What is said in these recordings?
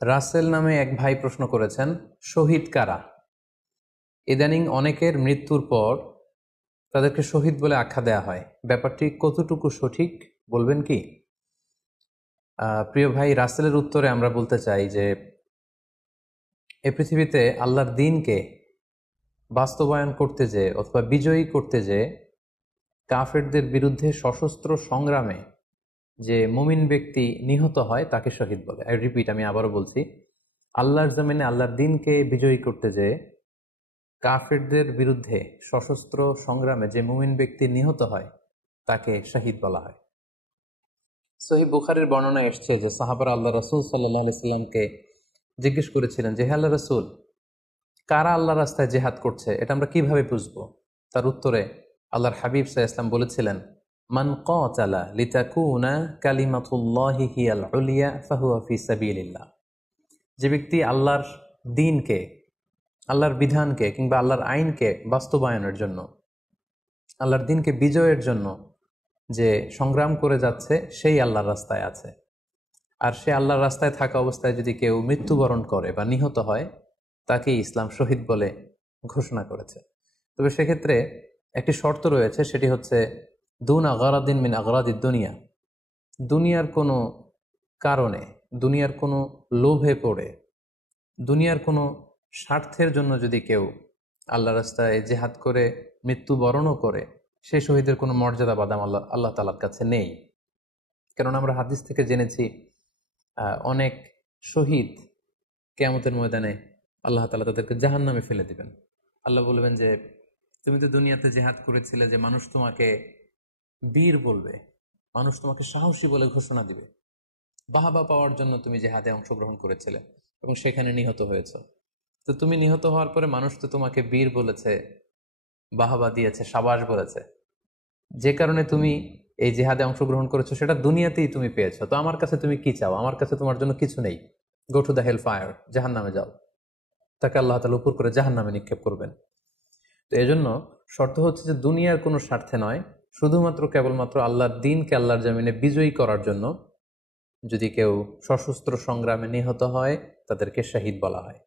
রাসেল নামে এক ভাই প্রশ্ন করেছেন, শহীদ কারা? ইদানিং অনেকের মৃত্যুর পর তাদেরকে শহীদ বলে আখ্যা দেয়া হয়। ব্যাপারটি কতটুকু সঠিক বলবেন কি? প্রিয় ভাই, রাসেলের উত্তরে আমরা বলতে চাই যে এ পৃথিবীতে আল্লাহর দ্বীনকে বাস্তবায়ন করতে যেয়ে অথবা বিজয়ী করতে যেয়ে কাফেরদের বিরুদ্ধে সশস্ত্র সংগ্রামে যে মুমিন ব্যক্তি নিহত হয় তাকে শহীদ বলে। আমি আবারও বলছি, আল্লাহর জমিনে আল্লাহর দ্বীনকে বিজয়ী করতে যেয়ে কাফেরদের বিরুদ্ধে সশস্ত্র সংগ্রামে যে মুমিন ব্যক্তি নিহত হয় তাকে শহীদ বলা হয়। সহিহ বুখারীর বর্ণনা এসছে যে সাহাবারা আল্লাহ রাসূল সাল্লাল্লাহু আলাইহি সাল্লামকে জিজ্ঞেস করেছিলেন যে, হে আল্লাহ রাসূল, কারা আল্লাহ রাস্তায় জেহাদ করছে এটা আমরা কিভাবে বুঝবো? তার উত্তরে আল্লাহর হাবিব সাল্লাল্লাহু আলাইহি ওয়াসাল্লাম বলেছিলেন, মান কাতালা লিতাকুনা কালিমাতুল্লাহি হিয়াল উলিয়া ফাহুয়া ফি সাবিলিল্লাহ। যে ব্যক্তি আল্লাহর দ্বীনকে, আল্লাহর বিধানকে কিংবা আল্লাহর আইনকে বাস্তবায়নের জন্য, আল্লাহর দ্বীনকে বিজয়ের জন্য যে সংগ্রাম করে যাচ্ছে সেই আল্লাহর রাস্তায় আছে। আর সে আল্লাহর রাস্তায় থাকা অবস্থায় যদি কেউ মৃত্যুবরণ করে বা নিহত হয় তাকে ইসলাম শহীদ বলে ঘোষণা করেছে। তবে সেক্ষেত্রে একটি শর্ত রয়েছে, সেটি হচ্ছে দুন আগারাদিন মিন আগারাদিদ দুনিয়া। দুনিয়ার কোনো কারণে, দুনিয়ার কোনো লোভে পড়ে, দুনিয়ার কোনো স্বার্থের জন্য যদি কেউ আল্লাহ রাস্তায় জেহাদ করে মৃত্যুবরণও করে, সেই শহীদের কোনো মর্যাদা বাদাম আল্লাহ তাআলার কাছে নেই। কারণ আমরা হাদিস থেকে জেনেছি অনেক শহীদ কিয়ামতের ময়দানে আল্লাহ তাআলা তাদেরকে জাহান্নামে ফেলে দিবেন। আল্লাহ বলবেন যে, তুমি তো দুনিয়াতে জেহাদ করেছিলে যে মানুষ তোমাকে বীর বলবে, মানুষ তোমাকে সাহসী বলে ঘোষণা দিবে, বাহাবা পাওয়ার জন্য তুমি জেহাদে অংশগ্রহণ করেছিলে এবং সেখানে নিহত হয়েছ। তো তুমি নিহত হওয়ার পরে মানুষ তো তোমাকে বীর বলেছে, বাহাবা দিয়েছে, সাবাস বলেছে, যে কারণে তুমি এই জেহাদে অংশগ্রহণ করেছো সেটা দুনিয়াতেই তুমি পেয়েছো। তো আমার কাছে তুমি কি চাও? আমার কাছে তোমার জন্য কিছু নেই। Go to the hell fire, জাহান্নামে যাও। তাকে আল্লাহ তাআলা উপর করে জাহান্নামে নিক্ষেপ করবেন। তো এজন্য শর্ত হচ্ছে যে দুনিয়ার কোনো স্বার্থে নয়, শুধুমাত্র কেবলমাত্র আল্লাহর দ্বীনকে আল্লাহর জমিনে বিজয়ী করার জন্য যদি কেউ সশস্ত্র সংগ্রামে নিহত হয় তাদেরকে শহীদ বলা হয়।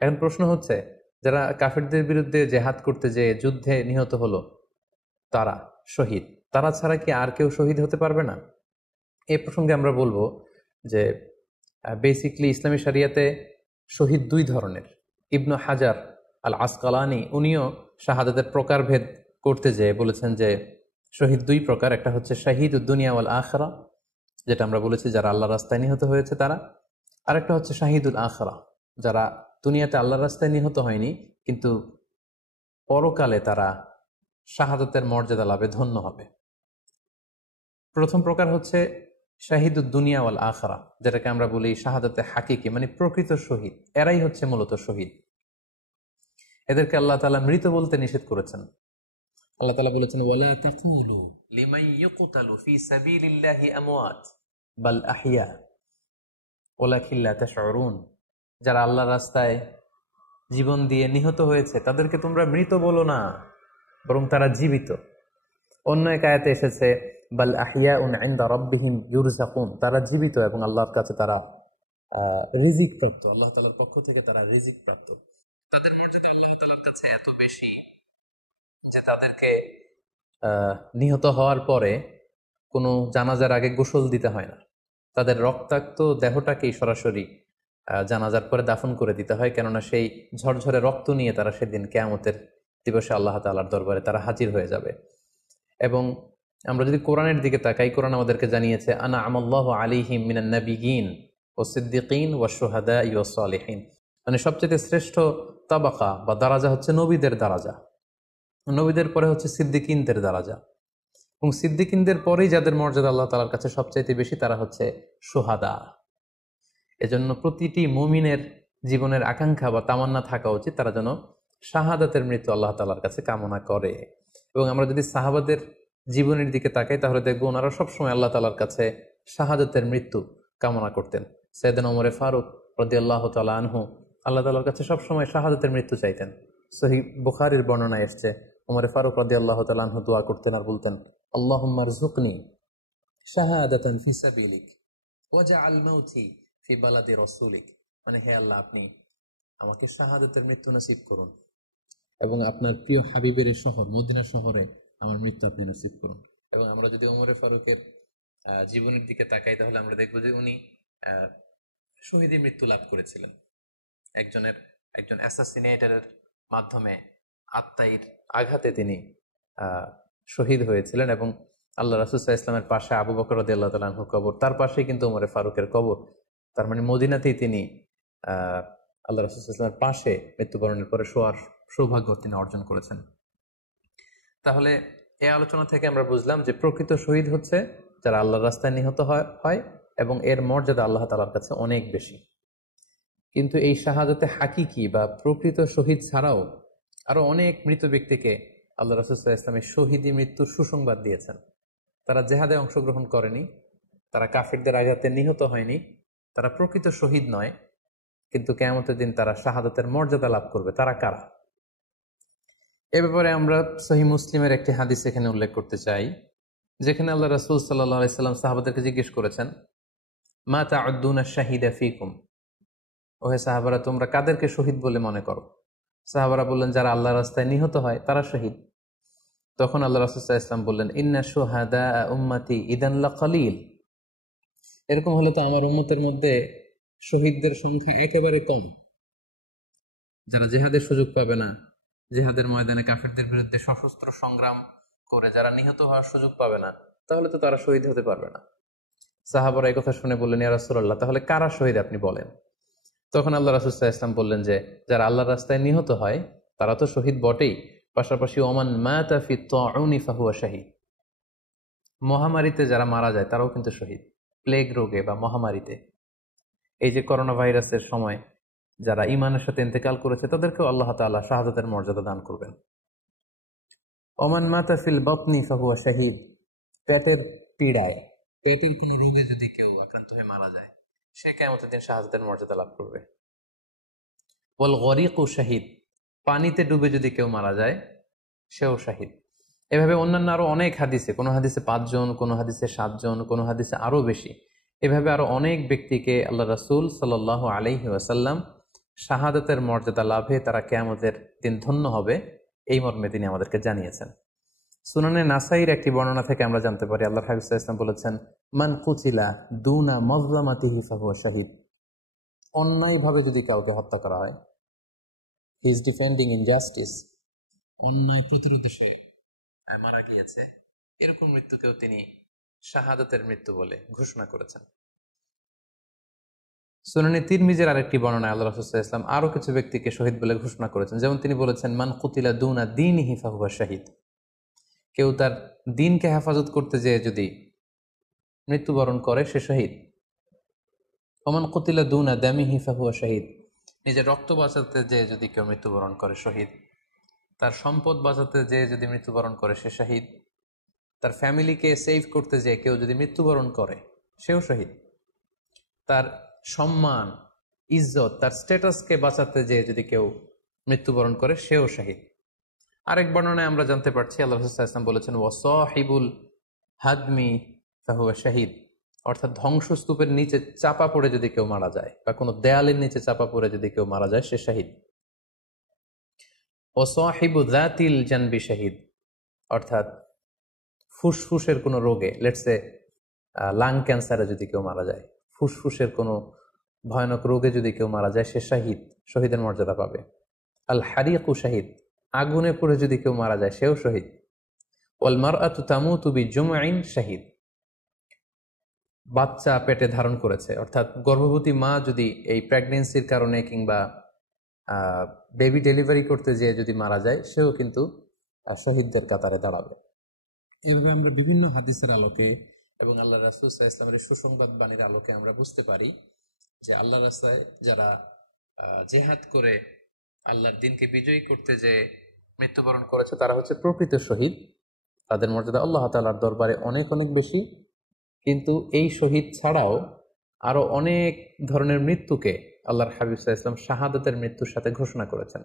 এখন প্রশ্ন হচ্ছে, যারা কাফেরদের বিরুদ্ধে জেহাদ করতে যেয়ে যুদ্ধে নিহত হলো তারা শহীদ, তারা ছাড়া কি আর কেউ শহীদ হতে পারবে না? এই প্রসঙ্গে আমরা বলবো যে বেসিকলি ইসলামী শরিয়াতে শহীদ দুই ধরনের। ইবনু হাজার আল আসকালানি উনিও শাহাদাতের প্রকারভেদ করতে যেয়ে বলেছেন যে শহীদ দুই প্রকার। একটা হচ্ছে শাহিদ উদ্দুনিয়া ওয়াল আখরা, যেটা আমরা বলেছি যারা আল্লাহ রাস্তায় নিহত হয়েছে তারা। আরেকটা হচ্ছে শাহিদুল আখরা, যারা দুনিয়াতে আল্লাহর রাস্তায় নিহত হয়নি কিন্তু পরকালে তারা শাহাদাতের মর্যাদা লাভে ধন্য হবে। প্রথম প্রকার হচ্ছে শাহিদুদ দুনিয়া ওয়াল আখরা, যেটাকে আমরা বলি শাহাদাতে হাকিকি, মানে প্রকৃত শহীদ। এরাই হচ্ছে মূলত শহীদ। এদেরকে আল্লাহ তাআলা মৃত বলতে নিষেধ করেছেন। আল্লাহ তাআলা বলেছেন, ওয়ালা তাকুলু লিমান ইউকতালু ফি সাবিলিল্লাহি আমওয়াত বাল আহইয়া ওয়ালাকিন লা তাশউরুন। যারা আল্লাহর রাস্তায় জীবন দিয়ে নিহত হয়েছে তাদেরকে তোমরা মৃত বলো না, বরং তারা জীবিত। অন্য এক আয়াতে এসেছে বাল আহিয়াউন ইনদা রাব্বিহিম ইউরযাকুন, তারা জীবিত এবং আল্লাহর কাছে তারা রিজিক প্রাপ্ত, আল্লাহ তাআলার পক্ষ থেকে তারা রিজিক প্রাপ্ত। তাদের মর্যাদা আল্লাহ তাআলার কাছে এত বেশি যে তাদেরকে নিহত হওয়ার পরে কোনো জানাজার আগে গোসল দিতে হয় না। তাদের রক্তাক্ত দেহটাকেই সরাসরি জানাজার পরে দাফন করে দিতে হয়, কেননা সেই ঝরঝরে রক্ত নিয়ে তারা সেদিন কিয়ামতের দিবসে আল্লাহ তাআলার দরবারে তারা হাজির হয়ে যাবে। এবং আমরা যদি কোরআনের দিকে তাকাই, কোরআন আমাদেরকে জানিয়েছে আনা আমাল্লাহু আলাইহিম মিনান নাবিয়িন ওয়াস সিদ্দিকিন ওয়াশ শুহাদাই ওয়াস সালিহিন, মানে সবচেয়ে শ্রেষ্ঠ তাবাকা বা দারাজা হচ্ছে নবীদের দারাজা, নবীদের পরে হচ্ছে সিদ্দিকিনদের দারাজা, এবং সিদ্দিকিনদের পরেই যাদের মর্যাদা আল্লাহ তাআলার কাছে সবচাইতে বেশি তারা হচ্ছে শুহাদা। এজন্য প্রতিটি মুমিনের জীবনের আকাঙ্ক্ষা বা তামান্না থাকা উচিত তারা যেন শাহাদাতের মৃত্যু আল্লাহ তাআলার কাছে কামনা করে। এবং আমরা যদি সাহাবাদের জীবনের দিকে তাকাই তাহলে দেখবো ওনারা সবসময় আল্লাহ তাআলার কাছে শাহাদাতের মৃত্যু কামনা করতেন। সাইয়েদনা ওমর ফারুক রাদিয়াল্লাহু তাআলা আনহু আল্লাহ তাআলার কাছে সবসময় শাহাদাতের মৃত্যু চাইতেন। সহিহ বুখারীর বর্ণনা এসেছে ওমর ফারুক রাদিয়াল্লাহু তাআলা আনহু দোয়া করতেন আর বলতেন, আল্লাহুম্মা রযুকনি শাহাদাতান ফি সাবিলিক ওয়াজআল মাউতি ফি বালাদি রাসূলিক। মানে হে আল্লাহ, আপনি আমাকে শাহাদাতের মৃত্যু নসিব করুন এবং আপনার প্রিয় হাবিবের এই শহর মদিনা শহরে আমার মৃত্যু আপনি নসিব করুন। এবং আমরা যদি ওমরে ফারুকের জীবনের দিকে তাকাই, তাহলে আমরা দেখবো যে উনি শহীদী মৃত্যু লাভ করেছিলেন। একজন অ্যাসাসিনেটরের মাধ্যমে আত্মাইর আঘাতে তিনি শহীদ হয়েছিলেন এবং আল্লাহ রাসূল সাল্লাল্লাহু আলাইহি ওয়াসাল্লামের পাশে আবু বকর রাদিয়াল্লাহু তাআলা আনহুর কবর, তার পাশেই কিন্তু ওমরে ফারুকের কবর। তার মানে মদিনাতেই তিনি আল্লাহ রাসূল সাল্লাল্লাহু আলাইহি ওয়াসাল্লামের পাশে মৃত্যুবরণের পরে শোয়ার সৌভাগ্য তিনি অর্জন করেছেন। তাহলে এই আলোচনা থেকে আমরা বুঝলাম যে প্রকৃত শহীদ হচ্ছে যারা আল্লাহর রাস্তায় নিহত হয় এবং এর মর্যাদা আল্লাহ তাআলার কাছে অনেক বেশি। কিন্তু এই শাহাদাতে হাকিকি বা প্রকৃত শহীদ ছাড়াও আরো অনেক মৃত ব্যক্তিকে আল্লাহ রাসূল সাল্লাল্লাহু আলাইহি ওয়াসাল্লাম শহীদী মৃত্যুর সুসংবাদ দিয়েছেন। তারা জেহাদে অংশগ্রহণ করেনি, তারা কাফিরদের আঘাতে নিহত হয়নি, তারা প্রকৃত শহীদ নয়, কিন্তু কিয়ামতের দিন তারা শাহাদাতের মর্যাদা লাভ করবে। তারা কারা? এ ব্যাপারে আমরা সহিহ মুসলিমের একটি হাদিস এখানে উল্লেখ করতে চাই, যেখানে আল্লাহ রাসূল সাল্লাল্লাহু আলাইহি ওয়াসাল্লাম সাহাবাদেরকে জিজ্ঞেস করেছেন, মা তাউদ্দুনা শাহিদা ফিকুম, ওহে সাহাবারা, তোমরা কাদেরকে শহীদ বলে মনে করো? সাহাবারা বললেন, যারা আল্লাহর রাস্তায় নিহত হয় তারা শহীদ। তখন আল্লাহ রাসূল সাল্লাল্লাহু আলাইহি ওয়াসাল্লাম বললেন, ইন্না শুহাদা উম্মতি ইদান লাকালিল, এরকম হলে তো আমার উম্মতের মধ্যে শহীদদের সংখ্যা একেবারে কম। যারা জিহাদের সুযোগ পাবে না, জিহাদের ময়দানে কাফেরদের বিরুদ্ধে সশস্ত্র সংগ্রাম করে যারা নিহত হওয়ার সুযোগ পাবে না, তাহলে তো তারা শহীদ হতে পারবে না। সাহাবারা এই কথা শুনে বললেন, ইয়া রাসূলুল্লাহ, তাহলে কারা শহীদ আপনি বলেন। তখন আল্লাহ রাসূল সাল্লাল্লাহু আলাইহি ওয়াসাল্লাম বললেন যে যারা আল্লাহর রাস্তায় নিহত হয় তারা তো শহীদ বটেই, পাশাপাশি ওমান মাতা ফি তাউনি ফাহুয়া শাহীদ, মহামারীতে যারা মারা যায় তারাও কিন্তু শহীদ। প্লেগ রোগে বা মহামারীতে, এই যে করোনা ভাইরাসের সময় যারা ঈমানের সাথে ইন্তেকাল করেছে তাদেরকেও আল্লাহ তাআলা শাহাদাতের মর্যাদা দান করবেন। ওমান মাতা ফিল বাতনি ফাহুয়া শাহীদ, পেটের পীড়ায়, পেটের কোনো রোগে যদি কেউ আক্রান্ত হয়ে মারা যায়, সে কিয়ামতের দিন শাহাদাতের মর্যাদা লাভ করবে। ওয়াল গরিকু শাহীদ, পানিতে ডুবে যদি কেউ মারা যায় সেও শাহীদ। এভাবে অন্যান্য আরো অনেক হাদিসে, কোনো হাদিসে 5 জন, কোনো হাদিসে 7 জন, কোনো হাদিসে আরো বেশি, এভাবে আরো অনেক ব্যক্তিকে আল্লাহ রাসূল সাল্লাল্লাহু আলাইহি ওয়াসাল্লাম শাহাদাতের মর্যাদা লাভে তারা কিয়ামতের দিন ধন্য হবে এই মর্মে তিনি আমাদেরকে জানিয়েছেন। সুনানে নাসাইর একটি বর্ণনা থেকে আমরা জানতে পারি, আল্লাহর হাবিব সাল্লাল্লাহু আলাইহি ওয়াসাল্লাম বলেছেন, মান কুতিলা দুনা মাজলামাতিহি ফাহুয়া শাহীদ, অন্যায়ভাবে যদি কাউকে হত্যা করা হয়, হি ইজ ডিফেন্ডিং ইনজাস্টিস, অন্যায় প্রতিরোধে সে মারা গিয়েছে, এরকম মৃত্যুকেও তিনি শাহাদাতের মৃত্যু বলে ঘোষণা করেছেন। সুনানে তিরমিজির আরেকটি বর্ণনায় আল্লাহ রাসূল সাল্লাল্লাহু আলাইহি ওয়াসাল্লাম আরো কিছু ব্যক্তিকে শহীদ বলে ঘোষণা করেছেন। যেমন তিনি বলেছেন, মান কুতিলা দুনা দীনিহি ফাহুয়া শাহীদ, কেউ তার দ্বীনকে হেফাজত করতে যেয়ে যদি মৃত্যুবরণ করে সে শহীদ। ওমান কুতিলা দুনা দামিহি ফাহুয়া শাহীদ, নিজের রক্ত বাঁচাতে যেয়ে যদি কেউ মৃত্যুবরণ করে শহীদ। তার সম্পদ বাঁচাতে যেয়ে যদি মৃত্যুবরণ করে সে শহীদ। তার ফ্যামিলিকে সেভ করতে যেয়ে কেউ যদি মৃত্যুবরণ করে সেও শহীদ। তার সম্মান, ইজ্জত, তার স্ট্যাটাসকে বাঁচাতে যেয়ে যদি কেউ মৃত্যুবরণ করে সেও শহীদ। আরেক বর্ণনায় আমরা জানতে পারছি, আল্লাহ রাসূল সাল্লাল্লাহু আলাইহি ওয়াসাল্লাম বলেছেন, ওয়াসাহিবুল হাদমি ফাহুয়া শাহীদ, অর্থাৎ ধ্বংসস্তূপের নিচে চাপা পড়ে যদি কেউ মারা যায় বা কোনো দেয়ালের নিচে চাপা পড়ে যদি কেউ মারা যায় সে শহীদ। ওয়াসাহিবু যাতিল জানবি শাহীদ, অর্থাৎ ফুসফুসের কোনো রোগে, লেটসে লাং ক্যান্সারে যদি কেউ মারা যায়, ফুসফুসের কোনো ভয়ানক রোগে যদি কেউ মারা যায় সে শাহীদ, শহীদের মর্যাদা পাবে। আল হারিকু শাহীদ, আগুনে পড়ে যদি কেউ মারা যায় সেও শহীদ। ওয়াল মারআতু তামুতু বিজুমইন শাহীদ, বাচ্চা পেটে ধারণ করেছে, অর্থাৎ গর্ভবতী মা যদি এই প্রেগনেন্সির কারণে কিংবা বেবি ডেলিভারি করতে যেয়ে যদি মারা যায় সেও কিন্তু শহীদদের কাতারে দাঁড়াবে। এভাবে আমরা বিভিন্ন হাদিসের আলোকে এবং আল্লাহ রাসূল সাল্লাল্লাহু আলাইহি ওয়াসাল্লামের সুসংবাদ বাণীর আলোকে আমরা বুঝতে পারি যে আল্লাহর রাস্তায় যারা জিহাদ করে আল্লাহর দ্বীনকে বিজয়ী করতে যে মৃত্যুবরণ করেছে তারা হচ্ছে প্রকৃত শহীদ। তাদের মর্যাদা আল্লাহ তাআলার দরবারে অনেক অনেক বেশি। কিন্তু এই শহীদ ছাড়াও আরো অনেক ধরনের মৃত্যুকে আল্লাহর হাবিব সাল্লাল্লাহু আলাইহি ওয়াসাল্লাম শাহাদাতের মৃত্যুর সাথে ঘোষণা করেছেন।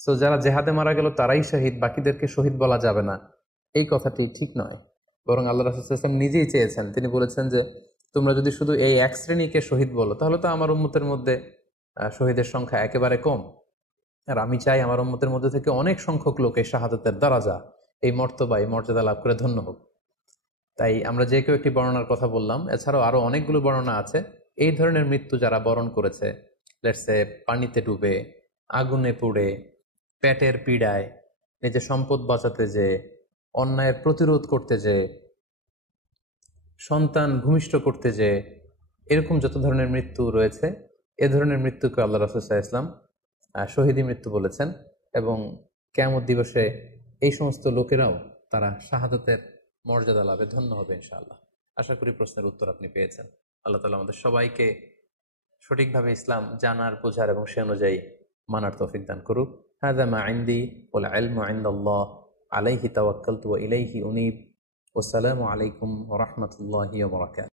সো যারা জেহাদে মারা গেল তারাই শহীদ, বাকিদেরকে শহীদ বলা যাবে না, এই কথাটি ঠিক নয়। বরং আল্লাহ রাসূল সাল্লাল্লাহু আলাইহি ওয়াসাল্লাম নিজেই চেয়েছেন, তিনি বলেছেন যে তোমরা যদি শুধু এই এক শ্রেণীকে শহীদ বলো তাহলে তো আমার উম্মতের মধ্যে শহীদের সংখ্যা একেবারে কম। আর আমি চাই আমার উম্মতের মধ্যে থেকে অনেক সংখ্যক লোক এই শাহাদাতের দারাজা, এই মর্তবা, এই মর্যাদা লাভ করে ধন্য হোক। তাই আমরা যে কেউ একটি বর্ণনার কথা বললাম, এছাড়াও আরো অনেকগুলো বর্ণনা আছে। এই ধরনের মৃত্যু যারা বরণ করেছে, লেটসে পানিতে ডুবে, আগুনে পুড়ে, পেটের পীড়ায়, নিজের সম্পদ বাঁচাতে যে, অন্যায়ের প্রতিরোধ করতে যে, সন্তান ভূমিষ্ঠ করতে যে, এরকম যত ধরনের মৃত্যু রয়েছে, এ ধরনের মৃত্যুকে আল্লাহ রাসূল সাল্লাল্লাহু আলাইহি ওয়াসাল্লাম শহীদী মৃত্যু বলেছেন। এবং কিয়ামত দিবসে এই সমস্ত লোকেরাও তারা শাহাদাতের মর্যাদা লাভে ধন্য হবে ইনশাআল্লাহ। আশা করি প্রশ্নের উত্তর আপনি পেয়েছেন। আল্লাহ তাআলা আমাদের সবাইকে সঠিকভাবে ইসলাম জানার, বোঝার এবং সে অনুযায়ী মানার তৌফিক দান করুক। হাযা মা ইনদি ওয়াল ইলমু ইনদাল্লাহ আলাইহি তাওয়াক্কালতু ওয়া ইলাইহি উনীব। ওয়াসসালামু আলাইকুম ওয়া রাহমাতুল্লাহি ওয়া বারাকাতুহু।